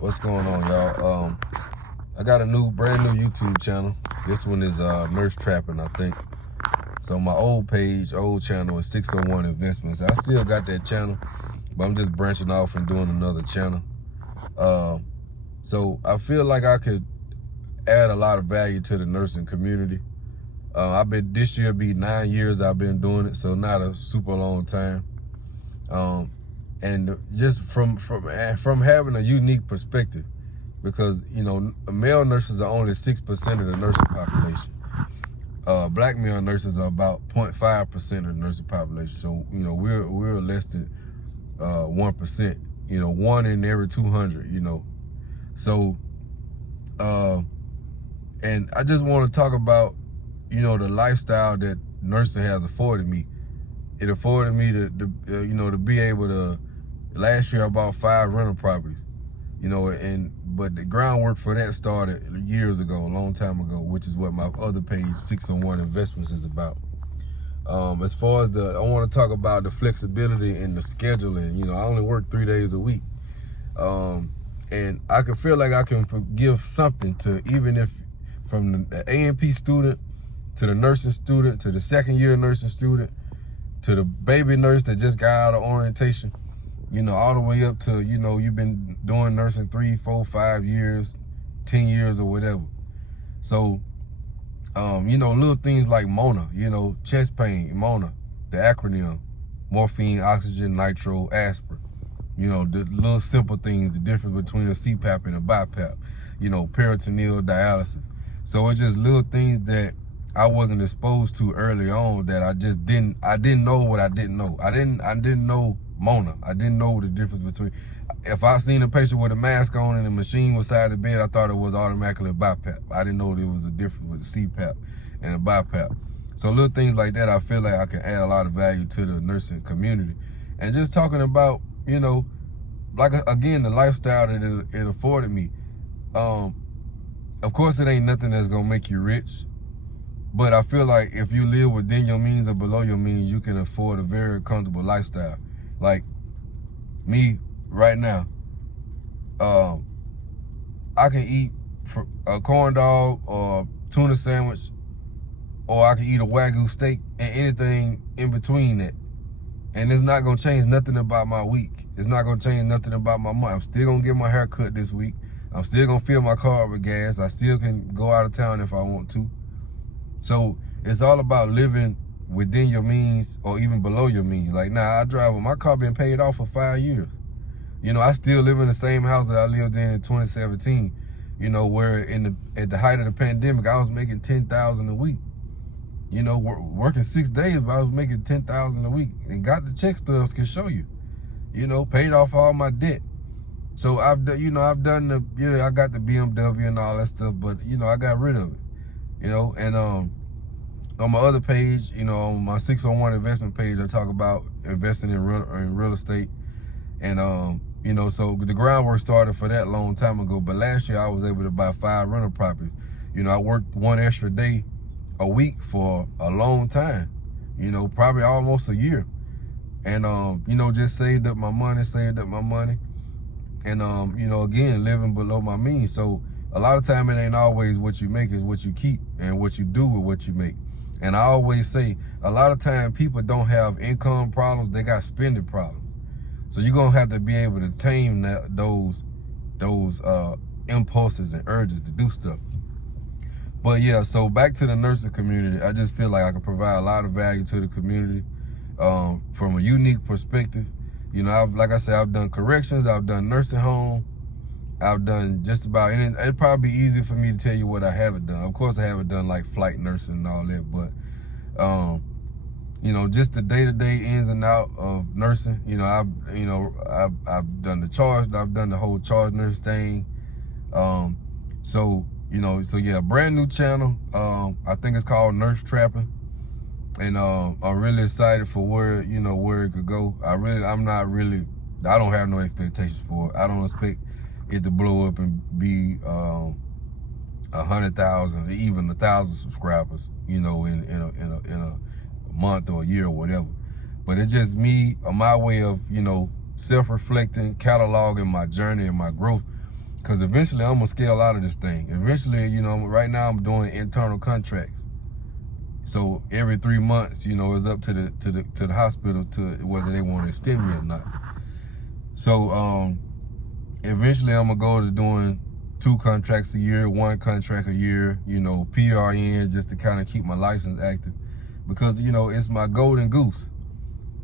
What's going on, y'all? I got a brand new YouTube channel. This one is Nurse Trapping, I think. So my old channel is 601 Investments. I still got that channel, but I'm just branching off and doing another channel. So I feel like I could add a lot of value to the nursing community. This year be 9 years I've been doing it, so not a super long time. And just from having a unique perspective, because male nurses are only 6% of the nursing population. Black male nurses are about 0.5% of the nursing population. So we're less than 1%. 1 in every 200. So and I just want to talk about the lifestyle that nursing has afforded me. It afforded me to be able to. Last year I bought 5 rental properties, but the groundwork for that started years ago, a long time ago, which is what my other page, 601 Investments, is about. As far as I want to talk about the flexibility and the scheduling. I only work 3 days a week, and I can feel like I can give something to, even if from the A&P student to the nursing student to the second-year nursing student to the baby nurse that just got out of orientation. All the way up to, you've been doing nursing 3, 4, 5 years, 10 years or whatever. So, little things like MONA, chest pain, MONA, the acronym, morphine, oxygen, nitro, aspirin. The little simple things, the difference between a CPAP and a BiPAP, peritoneal dialysis. So it's just little things that I wasn't exposed to early on that I didn't know what I didn't know. I didn't know MONA. I didn't know the difference between, if I seen a patient with a mask on and the machine was side of the bed, I thought it was automatically a BiPAP. I didn't know there was a difference with CPAP and a BiPAP. So little things like that, I feel like I can add a lot of value to the nursing community. And just talking about, like, again, the lifestyle that it afforded me. Of course, it ain't nothing that's gonna make you rich, but I feel like if you live within your means or below your means, you can afford a very comfortable lifestyle. Like me right now, I can eat a corn dog or tuna sandwich, or I can eat a Wagyu steak and anything in between that. And it's not gonna change nothing about my week. It's not gonna change nothing about my month. I'm still gonna get my hair cut this week. I'm still gonna fill my car up with gas. I still can go out of town if I want to. So it's all about living within your means or even below your means. Like now, I drive with my car been paid off for 5 years. I still live in the same house that I lived in 2017. Where at the height of the pandemic, I was making $10,000 a week. Working 6 days, but I was making $10,000 a week, and got the check stubs can show you. Paid off all my debt. So I've done I got the BMW and all that stuff, but I got rid of it. And on my other page, on my 601 investment page, I talk about investing in real estate. And, so the groundwork started for that a long time ago. But last year I was able to buy 5 rental properties. I worked 1 extra day a week for a long time, probably almost a year. And, just saved up my money. And, again, living below my means. So a lot of time it ain't always what you make, is what you keep and what you do with what you make. And I always say, a lot of time people don't have income problems, they got spending problems. So you're gonna have to be able to tame those impulses and urges to do stuff. But yeah, so back to the nursing community, I just feel like I can provide a lot of value to the community from a unique perspective. Like I said, I've done corrections, I've done nursing home, I've done just about anything. It'd probably be easy for me to tell you what I haven't done. Of course, I haven't done like flight nursing and all that, but just the day-to-day ins and out of nursing. I've done the charge, I've done the whole charge nurse thing. So yeah, brand new channel. I think it's called Nurse Trapping, and I'm really excited for where it could go. I don't have no expectations for it. I don't expect it to blow up and be 100,000, even 1,000 subscribers, in a month or a year or whatever. But it's just me, my way of, self-reflecting, cataloging my journey and my growth. Because eventually I'm gonna scale out of this thing. Eventually, you know, right now I'm doing internal contracts. So every 3 months, you know, it's up to the hospital to whether they want to extend me or not. So eventually I'm gonna go to doing 2 contracts a year, 1 contract a year, you know, PRN, just to kind of keep my license active. Because, you know, it's my golden goose.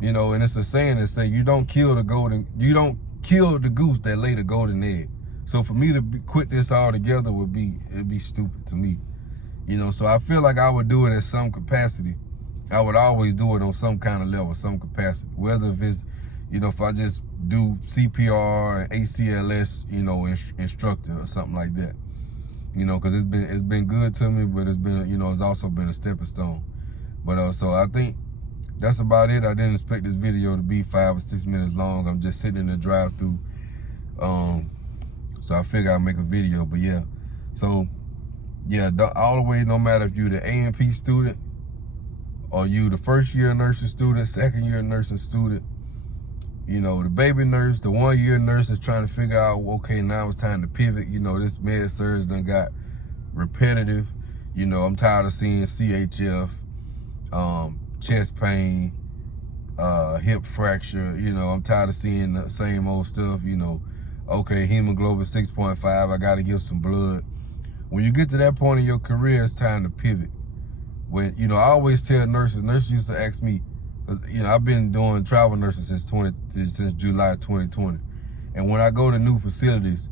You know, and it's a saying that say you don't kill the goose that laid the golden egg. So for me to quit this altogether it'd be stupid to me. You know, so I feel like I would do it at some capacity. I would always do it on some kind of level, some capacity. Whether if it's, you know, if I just do CPR and ACLS, you know, instructor or something like that. You know, because it's been good to me, but it's been, you know, it's also been a stepping stone. But so I think that's about it. I didn't expect this video to be 5 or 6 minutes long. I'm just sitting in the drive-through. So I figured I'd make a video, but yeah. So yeah, all the way, no matter if you the A&P student or you the first year nursing student, second year nursing student, you know, the baby nurse, the 1 year nurse is trying to figure out, okay, now it's time to pivot. You know, this med surg done got repetitive. You know, I'm tired of seeing CHF, chest pain, hip fracture. You know, I'm tired of seeing the same old stuff. You know, okay, hemoglobin 6.5, I got to give some blood. When you get to that point in your career, it's time to pivot. When, you know, I always tell nurses used to ask me, you know, I've been doing travel nursing since July 2020. And when I go to new facilities,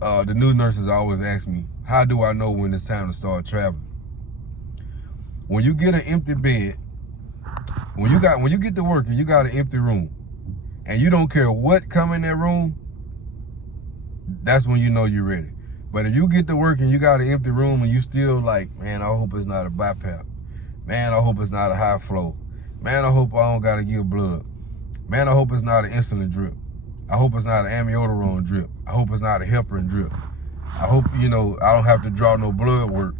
the new nurses always ask me, how do I know when it's time to start traveling? When you get an empty bed, when you get to work and you got an empty room, and you don't care what come in that room, that's when you know you're ready. But if you get to work and you got an empty room and you still like, man, I hope it's not a BiPAP. Man, I hope it's not a high flow. Man, I hope I don't gotta give blood. Man, I hope it's not an insulin drip. I hope it's not an amiodarone drip. I hope it's not a heparin drip. I hope, you know, I don't have to draw no blood work.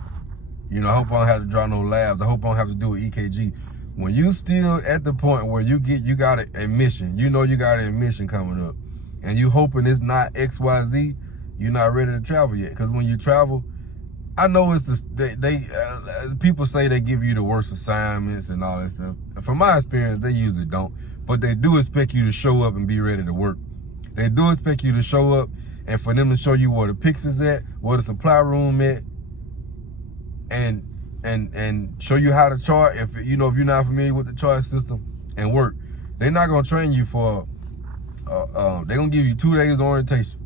You know, I hope I don't have to draw no labs. I hope I don't have to do an EKG. When you still at the point where you got an admission, you know you got an admission coming up, and you hoping it's not XYZ, you're not ready to travel yet. Because when you travel, I know it's people say they give you the worst assignments and all that stuff. From my experience, they usually don't. But they do expect you to show up and be ready to work. They do expect you to show up and for them to show you where the PICS is at, where the supply room at, and show you how to chart. If you're not familiar with the chart system and work, they're not gonna train you for. They're gonna give you 2 days orientation.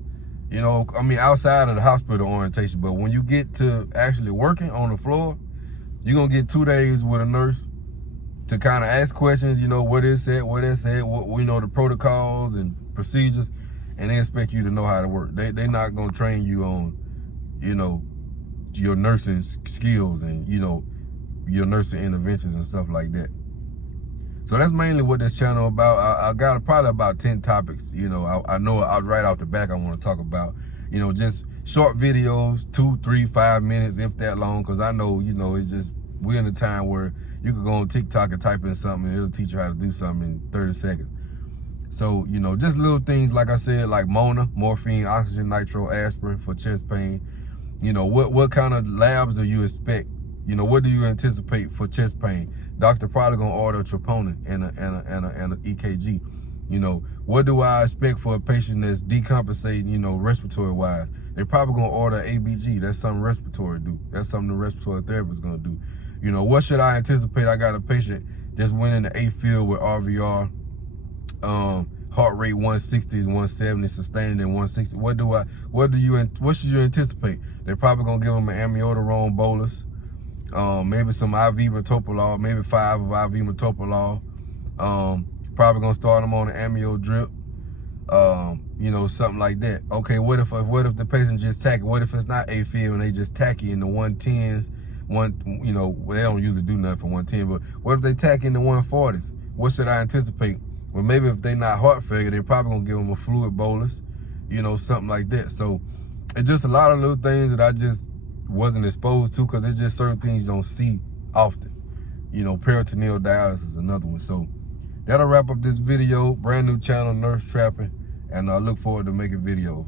You know, I mean, outside of the hospital orientation, but when you get to actually working on the floor, you're gonna get 2 days with a nurse to kind of ask questions, you know, what it's at, what we know the protocols and procedures, and they expect you to know how to work. They're not gonna train you on, you know, your nursing skills and, you know, your nursing interventions and stuff like that. So that's mainly what this channel about. I got probably about 10 topics, you know, I know right off the back I want to talk about, you know, just short videos, 2, 3, 5 minutes, if that long, because I know, you know, it's just, we're in a time where you can go on TikTok and type in something and it'll teach you how to do something in 30 seconds. So, you know, just little things, like I said, like Mona, morphine, oxygen, nitro, aspirin for chest pain. You know, what kind of labs do you expect? You know, what do you anticipate for chest pain? Doctor probably gonna order a troponin and an EKG. You know, what do I expect for a patient that's decompensating, you know, respiratory wise? They're probably gonna order ABG. That's something respiratory do. That's something the respiratory therapist is gonna do. You know, what should I anticipate? I got a patient just went in the AFib with RVR, heart rate 160s, 170, sustaining in 160. What should you anticipate? They're probably gonna give them an amiodarone bolus. Maybe some IV metoprolol, maybe 5 of IV metoprolol. Probably gonna start them on an amio drip. You know, something like that. Okay, what if the patient just tacky? What if it's not AFib and they just tacky in the 110s? You know, they don't usually do nothing for 110, but what if they tacky in the 140s? What should I anticipate? Well, maybe if they're not heart failure, they're probably gonna give them a fluid bolus, you know, something like that. So it's just a lot of little things that I just wasn't exposed to, because it's just certain things you don't see often. You know, peritoneal dialysis is another one. So that'll wrap up this video. Brand new channel, Nurse Trapping, and I look forward to making videos.